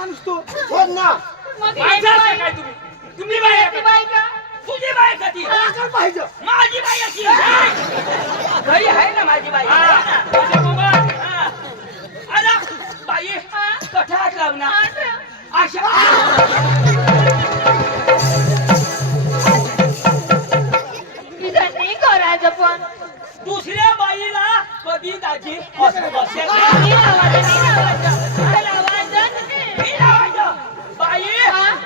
माणूस तू हो ना काय तुम्ही बाई का तुझी बाई का ती पाहिजे माझी बाई अशी घरी आहे ना माझी बाई अरे बाई कठात लावणार अशा नाही करायचं पण दुसऱ्या बाईला कधी दाजी बाई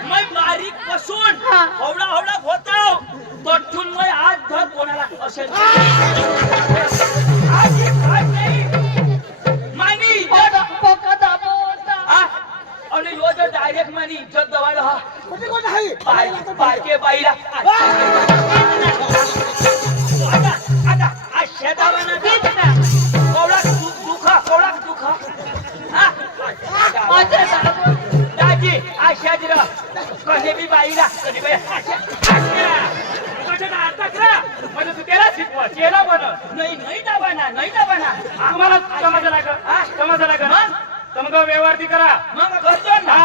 मैं बारीक कसून हवडा हवडा होता तठून मैं आज धर कोणाला असेल मानी आणि ह्यो जर डायरेक्ट मानी इज्जत दवायला हा कुठे कोण आहे बारके बाईला आता आज शेतावाना कोवळा दुखा दाजी आशा दिला कधी बी बाईला कधी बाई नाही दाबाना समजला का समजा व्यवहार ती करा मग करतो ना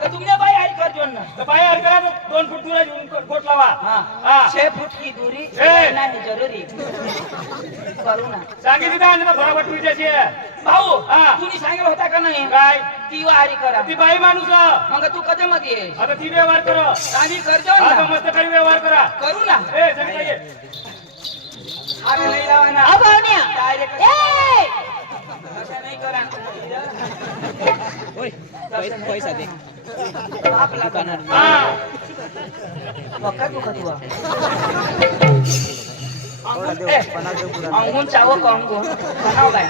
तर तुमने बाई आई करतो ना तर बाई हर करा 2 फूट दूर घेऊन गोट लावा हाँ 6 फुट की दूरी नहीं जरूरी करू ना सांगितलं ना आणि बरोबर तुझ्याशी भाऊ हा. तुम्ही सांगितलं होता का नाही काय ती वारी करा ती बाई माणूस मग तू कधी मध्ये ये आता ती व्यवहार कर आणि करतो आता ना मस्त काही व्यवहार करा करू ना ए सांगितलं ये हात नाही लावा ना अभावन्या डायरेक्ट ए असं नाही करा पैसा दे आपला करणार हा पक्का तू कधी अंगून चावं अंगून बनाव काय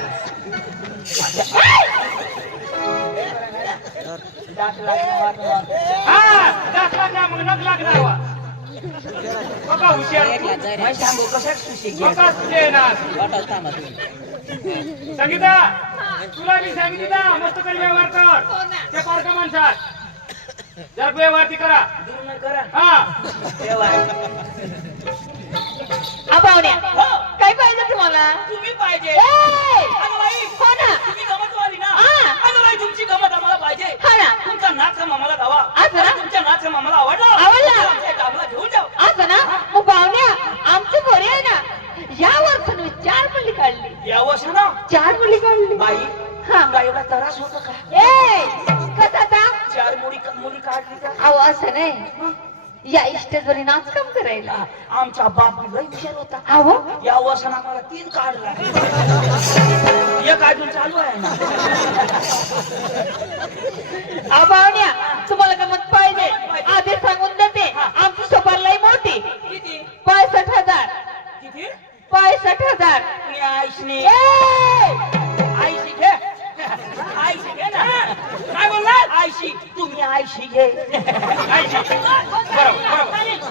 दात लागणार हा 10 लाख ना मग 9 लाख लावा बघा हुशार मैं सांगू कशात सुशी घे बघा तुझे ना वाटच थांबा तुम्ही संगीता तुला मी सांगितलं ना मस्त काही व्यवहार कर त्या पारका माणसात जर व्यवहार ती करा दूर नाही करा हा अभावन्या काय पाहिजे तुम्हाला तुम्ही पाहिजे ए अगं बाई हो ना तुम्ही गमत वाली ना हा. अगं बाई तुमची गमत आम्हाला पाहिजे हा ना तुमचा नाच आम्हाला धावा असं ना? तुमच्या नाच आम्हाला आवडला आवडला? आमच्या गावाला घेऊन जाऊ असं ना मग पाहुण्या आमची बरी आहे ना या वर्षाने 4 मुली काढली या वर्ष ना 4 मुली काढली बाई हा तुला एवढा त्रास होतो का ए कसाचा 4 मुली काढली का अहो असं नाही या स्टेजवर नाच काम करायला आमचा बाप लई हुशार होता अहो या वर्षानं आम्हाला 3 काढला एक अजून चालू आहे ना अभावन्या तुम्हाला गमत पाहिजे आधी सांगून देते आमची सोपार लई मोठी किती 65,000 किती 65,000 तुम्ही आईशने ए आईशी घे आईशी घे ना काय बोललात आईशी तुम्ही आईशी घे बरोबर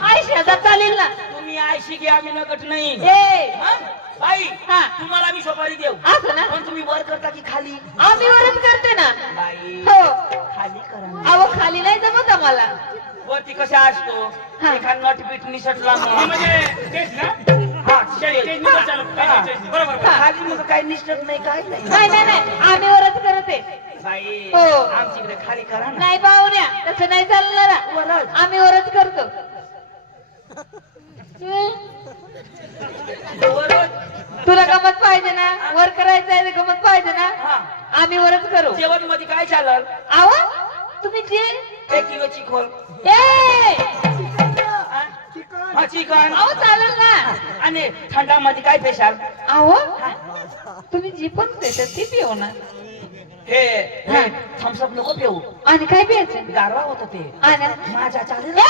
80,000 चालेल ना तुम्ही आईशी घे आम्ही नकट नाही ए हं? बाई हा. तुम्हाला मी सोपारी देऊ असं ना पण तुम्ही वर करता की खाली आम्ही वरच करते ना बाई हो खाली करा ना. अहो खाली नाही जमत आम्हाला वरती कशा असतो हा. एखाद नट बीट निसटला हा, मग. म्हणजे तेच ना हा, तेच तेच. नाही चालू बरोबर खाली मग काही निसटत नाही काय नाही नाही नाही नाही आम्ही वरच करते बाई हो. आमच्याकडे खाली करा ना नाही पाहुण्या तसं नाही चालणार वरच. आम्ही वरच करतो वरच. तुला गमत पाहिजे ना वर करायचं आहे गमत पाहिजे ना हा. आम्ही वरच करू जेवण मध्ये काय चालल आव तुम्ही जे 1 किलो चिकन ए हा चिकन अहो चालेल ना आणि थंडामध्ये काय पेशाल अहो तुम्ही जी पण देतात ती पिऊ ना हे हे थम्सअप नको पिऊ आणि काय प्यायचं गारवा होत ते आणि माझा चालेल ए!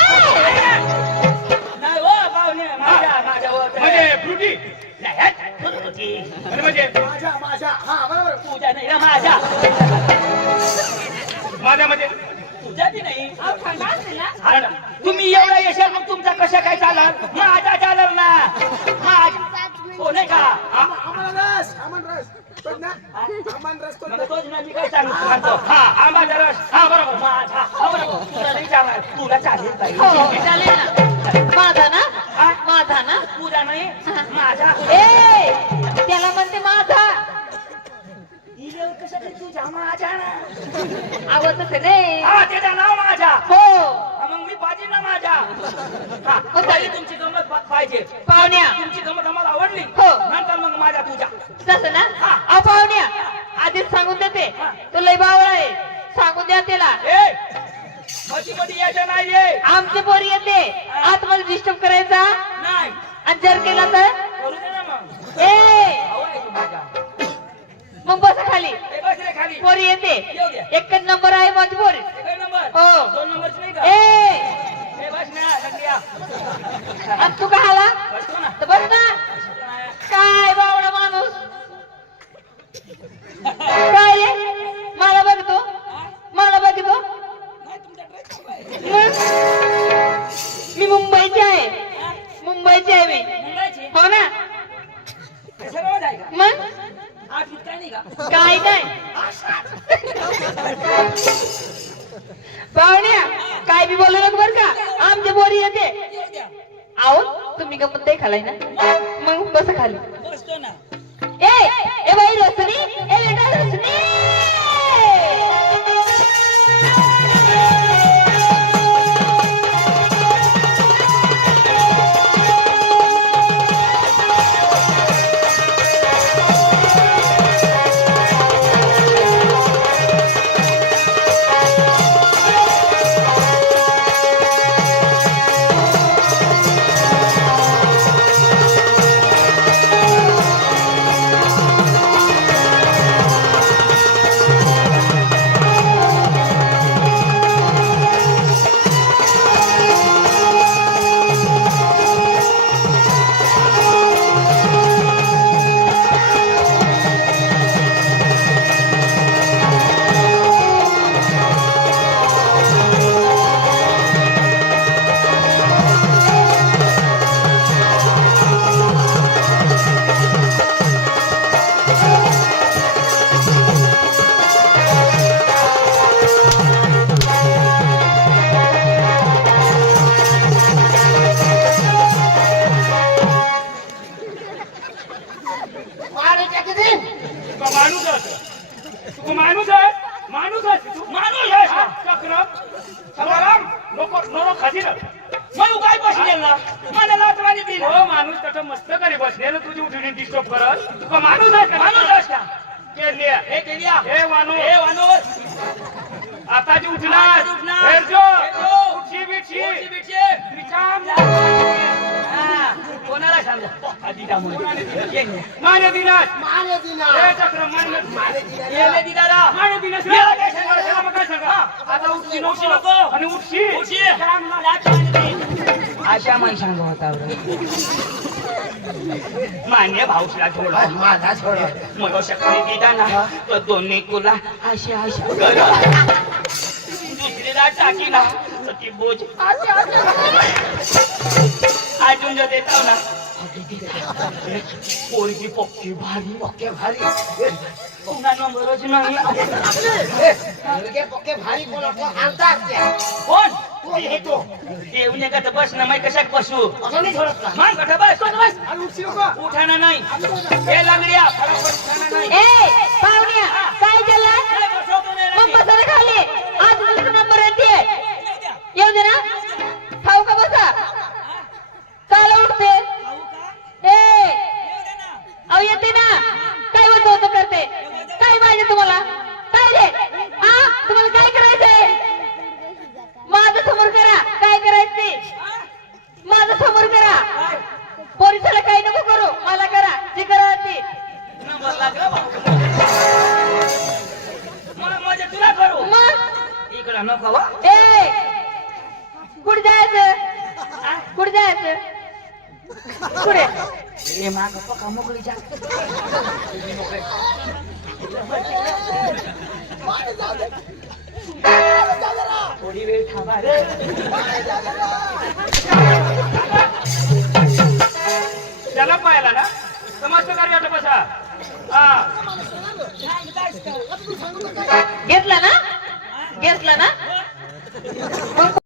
नाही हो पाहुणे माझ्या होत म्हणजे फ्रुटी नाही हट, फ्रुटी. आणि म्हणजे माझ्या हा बरोबर तुझ्या नाही ना माझ्या माझ्या म्हणजे तुझ्या बी नाही हा ना. तुम्ही एवढा येशाल मग तुमचा कशा काय चालल माझा चालल ना हो नाही का आम्हाला रस पण ना आम्हाला रस तो मग तोच ना मी काय सांगतो हा आंबाचा रस हा बरोबर माझा हा बरोबर तुला नाही चालणार तुला चालेल बाई हो चालेल ना माझा ना हा? माझा ना तुझा नाही माझा ए त्याला म्हणते माझा हिरे कसं तुझ्या माझा ना आवडतच आहे रे. हा त्याचं नाव माझ्या. हो हा, मग मी पाहिजे ना माझ्या. हा, हो, चालेल. तुमची गंमत पाहिजे. पाहुण्या तुमची गंमत आम्हाला आवडली. हो. नंतर मग माझ्या तुझ्या. तसं ना. हा. अहो पाहुण्या आधीच सांगून देते तो लय बावळा आहे. सांगून द्या त्याला. ए मध्ये मध्ये यायचं नाहीये. आमची पोरी येते आतमध्ये डिस्टर्ब करायचा नाही आणि जर केला तर करू दे ना मग. ए आवडायचं माझ्या. मग बसा खाली. ए, बस रे खाली. पोरी येते येऊ द्या. एकच नंबर आहे माझी पोरी. एक नंबर. हो. 2 नंबरची नाही का? ए ए, बस ना नंदिया. आणि तू का आला बसतो ना. तर बस ना. काय बावळा माणूस काय रे मला बघतो मला बघतो मग? मी मुंबईची आहे मुंबईची आहे मी. मुंबईची? हो ना हे सगळं आहे का? मग आठवीत काय नाही का? काय नाही पाहुण्या काय बी बोलू नको बर का आमच्या बोरी येते. येऊ द्या. आहो तुम्ही गप्पत नाही खालाय ना मग बस खाली. बसतो ना. ए बाई रसनी ए बेटा रसनी तू माणूस आहे. तू माणूस आहे. माणूस आहे तू. माणूस आहेस हा, का? चक्र समाराम नको नको खाली ना. मग काय बसले ना मला लाच मारी ती ना. हो माणूस तसं मस्त करी बसले ना तुझी उठून डिस्टर्ब करत. तू माणूस आहे का? माणूस आहेस का? केलिया. हे केलिया. हे वानू ए वानोर. आता जी उठणार आता उठणार. हेरजो. हेरजो. उठशी बिटशी उठशी बिटशी. रिकाम हा, कोणाला सांगलं? आधी त्यामुळे. ये ने. माने दिनास माने दिना हे चक्र माने ये ले दिदारा. माने दिनास याला काय सांगायचं? त्याला मग काय सांगा आता उठशी उठशी नको नको. आणि उठशी उठशी. काम ना. लाच मारी ती. अशा माणसांग होता मान्य भाऊसला थोडा माझा छोड मग शकली दिदा ना तर दोन्ही तुला अशा अशा दुसरीला टाकी ना तर ती बोज अजून जर देतो ना पोरगी पक्की भारी पक्के भारी पुन्हा नंबरच नाही मुलगे पक्के भारी कोण आणतात त्या कोण तू येतो देवने का तर बस ना माहिती कशात बसू असं नाही सोडत का मग कठा बस बस आणि उठशी नको उठाना नाही हे लागड्या फटाफट उठाना नाही ए पाहुण्या काय झालं काय बसवतो नाही मग रात्री? बसा ना खाली आज दुसरा नंबर येते येऊ दे ना खाऊ का बसा काला उठते ए अहो येते ना काय होत होतं करते काय पाहिजे तुम्हाला काय रे हा तुम्हाला काय करायचंय माझं समोर करा काय करायचं ते माझं समोर करा पोलिसाला काही नको करू मला करा जे करा ते नंबर लागला भाऊ. मग माझ्या तुला करू मग इकडं नको वा. ए कुठे जायचं कुठे जायचं कुठे हे माग पका मोकळी जा. थोडी वेळ थांबा रे. त्याला पाहिला ना समजतं कार्याचं बसा हा घेतला ना घेतला ना मग